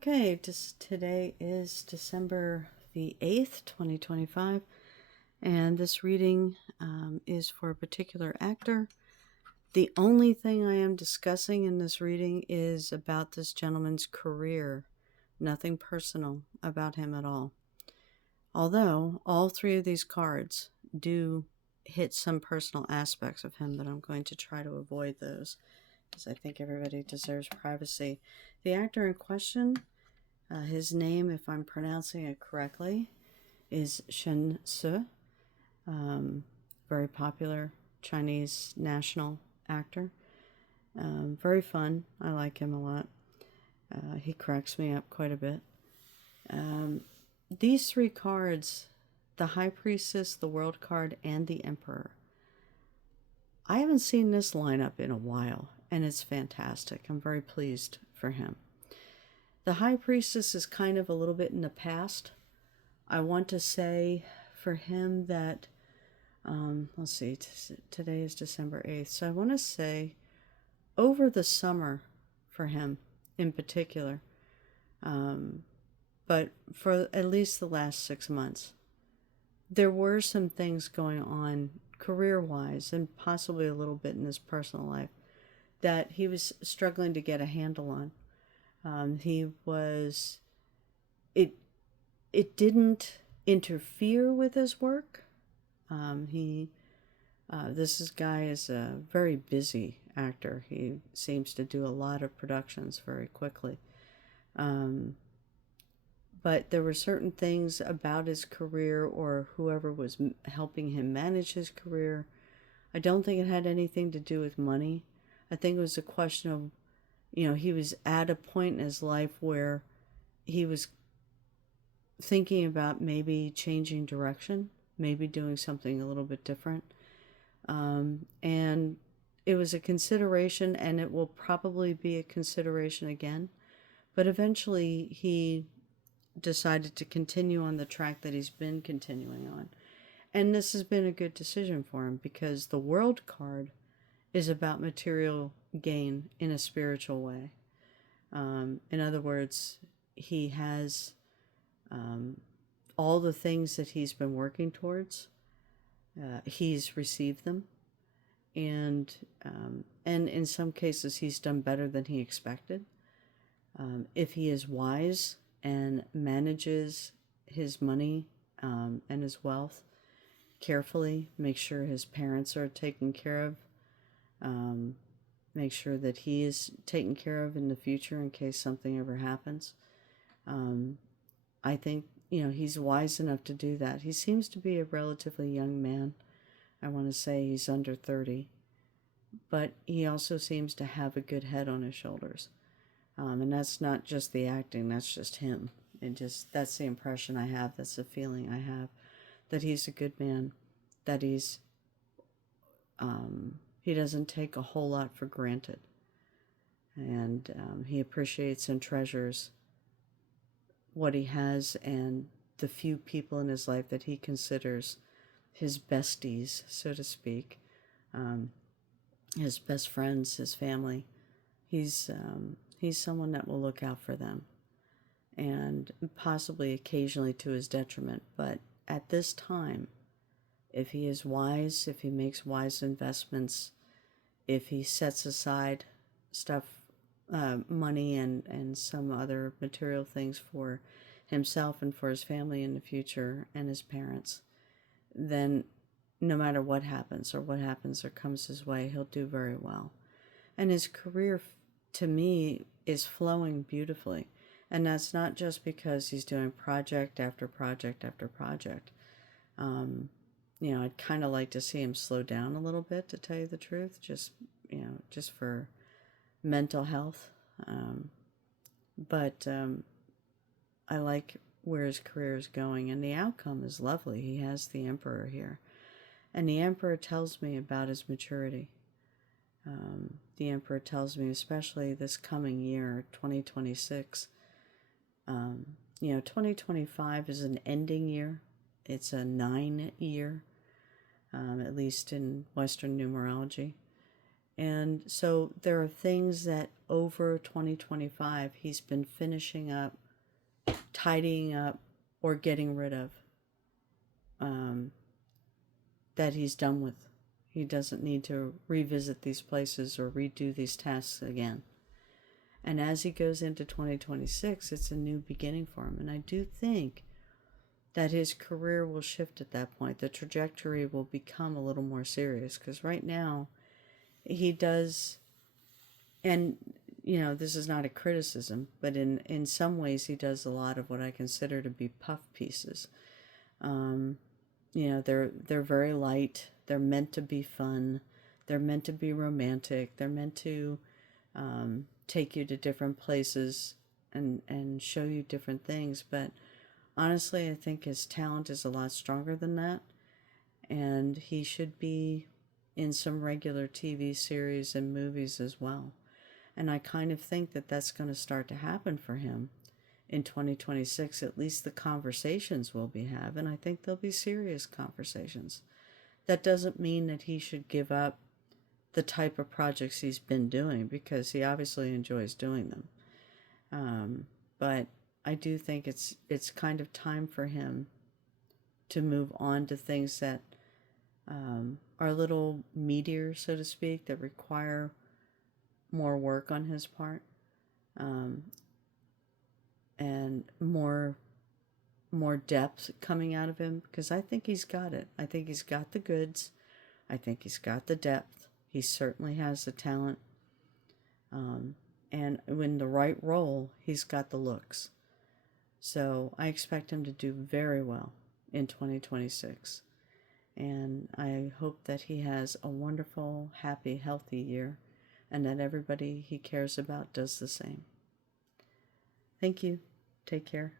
Okay, today is December the 8th, 2025, and this reading is for a particular actor. The only thing I am discussing in this reading is about this gentleman's career, nothing personal about him at all. Although all three of these cards do hit some personal aspects of him, but I'm going to try to avoid those because I think everybody deserves privacy. The actor in question, his name, if I'm pronouncing it correctly, is Chen Si, very popular Chinese national actor. Very fun. I like him a lot. He cracks me up quite a bit. These three cards, the High Priestess, the World card, and the Emperor. I haven't seen this lineup in a while, and it's fantastic. I'm very pleased for him. The High Priestess is kind of a little bit in the past. I want to say for him that, let's see, today is December 8th. So I want to say over the summer for him in particular, but for at least the last 6 months, there were some things going on career-wise and possibly a little bit in his personal life that he was struggling to get a handle on. It didn't interfere with his work. This guy is a very busy actor. He seems to do a lot of productions very quickly. But there were certain things about his career or whoever was helping him manage his career. I don't think it had anything to do with money. I think it was a question of, he was at a point in his life where he was thinking about maybe changing direction, maybe doing something a little bit different. And it was a consideration, and it will probably be a consideration again. But eventually he decided to continue on the track that he's been continuing on. And this has been a good decision for him because the World card is about material gain in a spiritual way. In other words, he has all the things that he's been working towards. He's received them, and in some cases he's done better than he expected. If he is wise and manages his money and his wealth carefully, make sure his parents are taken care of, make sure that he is taken care of in the future in case something ever happens. I think, he's wise enough to do that. He seems to be a relatively young man. I want to say he's under 30. But he also seems to have a good head on his shoulders. And that's not just the acting, that's just him. That's the impression I have, that's the feeling I have, that he's a good man, that he doesn't take a whole lot for granted. And he appreciates and treasures what he has and the few people in his life that he considers his besties, so to speak, his best friends, his family. He's someone that will look out for them, and possibly occasionally to his detriment. But at this time, if he is wise, if he makes wise investments, if he sets aside stuff, money and some other material things for himself and for his family in the future and his parents, then no matter what happens or comes his way, he'll do very well. And his career, to me, is flowing beautifully. And that's not just because he's doing project after project after project. I'd kind of like to see him slow down a little bit, to tell you the truth, just for mental health. But I like where his career is going, and the outcome is lovely. He has the Emperor here, and the Emperor tells me about his maturity. The Emperor tells me, especially this coming year, 2026, 2025 is an ending year. It's a 9 year, at least in Western numerology. And so there are things that over 2025 he's been finishing up, tidying up, or getting rid of, that he's done with. He doesn't need to revisit these places or redo these tasks again. And as he goes into 2026, it's a new beginning for him. And I do think that his career will shift at that point. The trajectory will become a little more serious, because right now he does, and you know, this is not a criticism, but in some ways he does a lot of what I consider to be puff pieces. You know, they're very light. They're meant to be fun. They're meant to be romantic. They're meant to take you to different places and show you different things. But honestly, I think his talent is a lot stronger than that. And he should be in some regular TV series and movies as well. And I kind of think that that's going to start to happen for him in 2026. At least the conversations will be had, and I think they'll be serious conversations. That doesn't mean that he should give up the type of projects he's been doing, because he obviously enjoys doing them. But I do think it's kind of time for him to move on to things that are a little meatier, so to speak, that require more work on his part, and more depth coming out of him, because I think he's got it. I think he's got the goods. I think he's got the depth. He certainly has the talent. And in the right role, he's got the looks. So I expect him to do very well in 2026. And I hope that he has a wonderful, happy, healthy year, and that everybody he cares about does the same. Thank you. Take care.